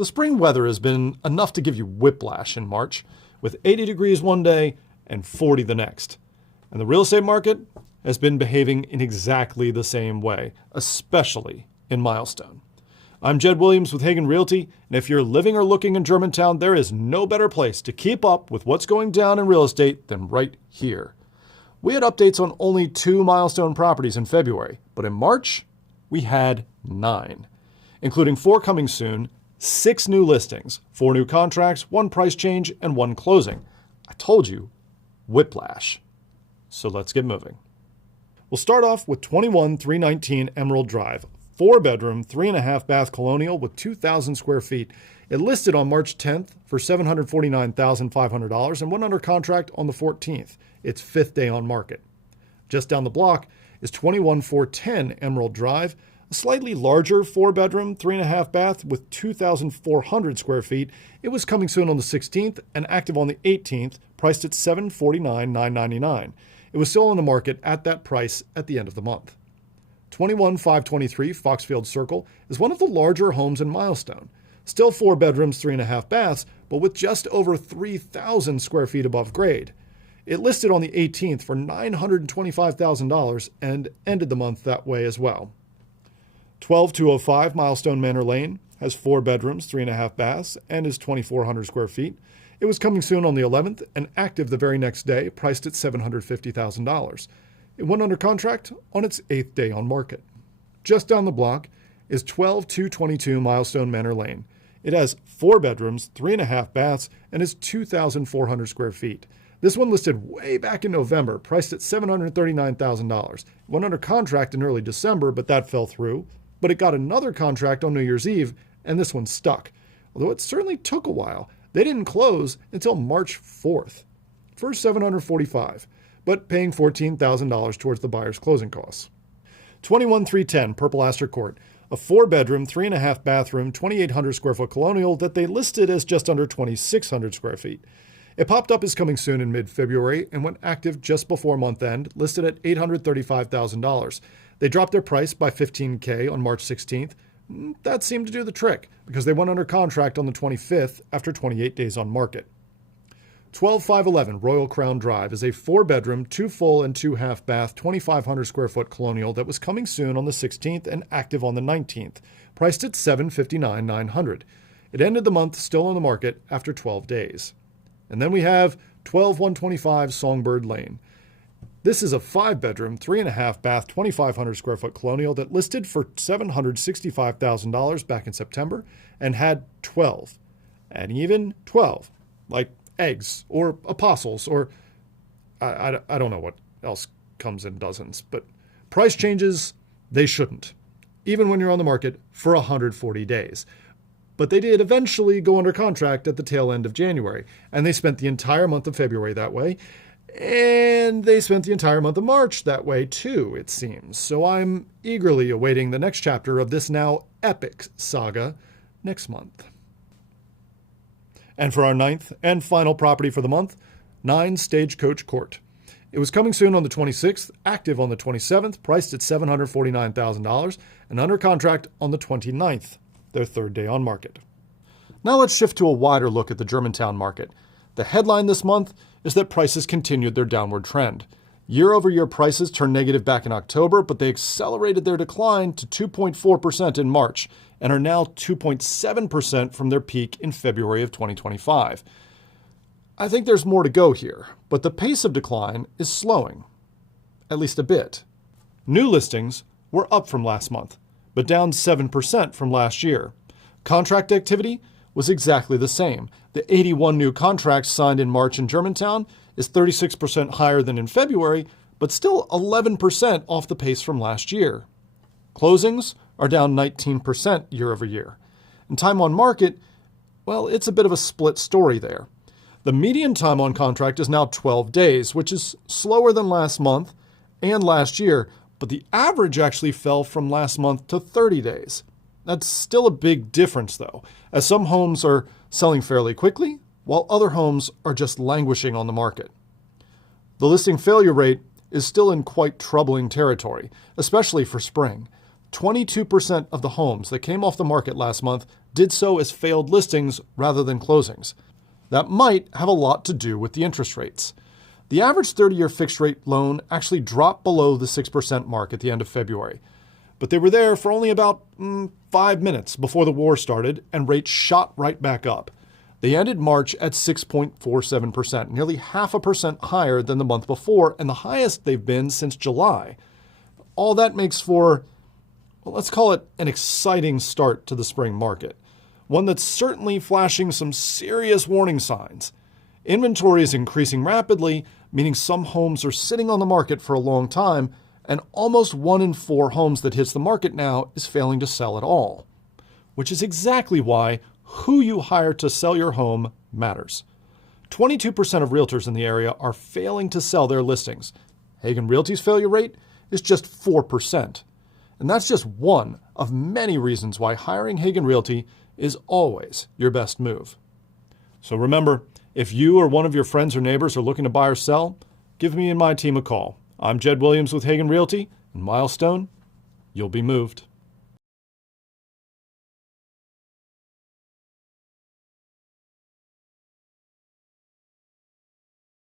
The spring weather has been enough to give you whiplash in March, with 80 degrees one day and 40 the next. And the real estate market has been behaving in exactly the same way, especially in Milestone. I'm Jed Williams with Hagan Realty, and if you're living or looking in Germantown, there is no better place to keep up with what's going down in real estate than right here. We had updates on only 2 Milestone properties in February, but in March, we had 9, including 4 coming soon, 6 new listings, 4 new contracts, 1 price change, and 1 closing. I told you, whiplash. So let's get moving. We'll start off with 21319 Emerald Drive, 4-bedroom, 3.5 bath colonial with 2,000 square feet. It listed on March 10th for $749,500 and went under contract on the 14th, its 5th day on market. Just down the block is 21410 Emerald Drive, a slightly larger 4-bedroom, 3.5 bath with 2,400 square feet. It was coming soon on the 16th and active on the 18th, priced at $749,999. It was still on the market at that price at the end of the month. 21523 Foxfield Circle is one of the larger homes in Milestone. Still 4 bedrooms, 3.5 baths, but with just over 3,000 square feet above grade. It listed on the 18th for $925,000 and ended the month that way as well. 12205 Milestone Manor Lane has 4 bedrooms, 3.5 baths, and is 2,400 square feet. It was coming soon on the 11th and active the very next day, priced at $750,000. It went under contract on its 8th day on market. Just down the block is 12222 Milestone Manor Lane. It has 4 bedrooms, 3.5 baths, and is 2,400 square feet. This one listed way back in November, priced at $739,000. It went under contract in early December, but that fell through. But it got another contract on New Year's Eve, and this one stuck. Although it certainly took a while. They didn't close until March 4th for $745,000, but paying $14,000 towards the buyer's closing costs. 21310 Purple Aster Court, a 4-bedroom, 3.5 bathroom, 2,800 square foot colonial that they listed as just under 2,600 square feet. It popped up as coming soon in mid-February and went active just before month end, listed at $835,000. They dropped their price by $15,000 on March 16th. That seemed to do the trick because they went under contract on the 25th after 28 days on market. 12511 Royal Crown Drive is a 4-bedroom, 2 full and 2 half bath, 2,500 square foot colonial that was coming soon on the 16th and active on the 19th, priced at $759,900. It ended the month still on the market after 12 days. And then we have 12125 Songbird Lane. This is a 5-bedroom, 3.5 bath, 2,500 square foot colonial that listed for $765,000 back in September and had 12, and even 12, like eggs or apostles or I don't know what else comes in dozens, but price changes, they shouldn't, even when you're on the market for 140 days. But they did eventually go under contract at the tail end of January, and they spent the entire month of February that way. And they spent the entire month of March that way too, it seems. So I'm eagerly awaiting the next chapter of this now epic saga next month. And for our 9th and final property for the month, 9 Stagecoach Court. It was coming soon on the 26th, active on the 27th, priced at $749,000, and under contract on the 29th, their 3rd day on market. Now let's shift to a wider look at the Germantown market. The headline this month is that prices continued their downward trend. Year-over-year prices turned negative back in October, but they accelerated their decline to 2.4% in March and are now 2.7% from their peak in February of 2025. I think there's more to go here, but the pace of decline is slowing, at least a bit. New listings were up from last month, but down 7% from last year. Contract activity was exactly the same. The 81 new contracts signed in March in Germantown is 36% higher than in February, but still 11% off the pace from last year. Closings are down 19% year over year. And time on market, well, it's a bit of a split story there. The median time on contract is now 12 days, which is slower than last month and last year, but the average actually fell from last month to 30 days. That's still a big difference, though, as some homes are selling fairly quickly, while other homes are just languishing on the market. The listing failure rate is still in quite troubling territory, especially for spring. 22% of the homes that came off the market last month did so as failed listings rather than closings. That might have a lot to do with the interest rates. The average 30-year fixed-rate loan actually dropped below the 6% mark at the end of February. But they were there for only about 5 minutes before the war started, and rates shot right back up. They ended March at 6.47%, nearly 0.5% higher than the month before, and the highest they've been since July. All that makes for, well, let's call it an exciting start to the spring market, one that's certainly flashing some serious warning signs. Inventory is increasing rapidly, meaning some homes are sitting on the market for a long time, and almost 1 in 4 homes that hits the market now is failing to sell at all, which is exactly why who you hire to sell your home matters. 22% of realtors in the area are failing to sell their listings. Hagan Realty's failure rate is just 4%. And that's just one of many reasons why hiring Hagan Realty is always your best move. So remember, if you or one of your friends or neighbors are looking to buy or sell, give me and my team a call. I'm Jed Williams with Hagan Realty, and Milestone, you'll be moved.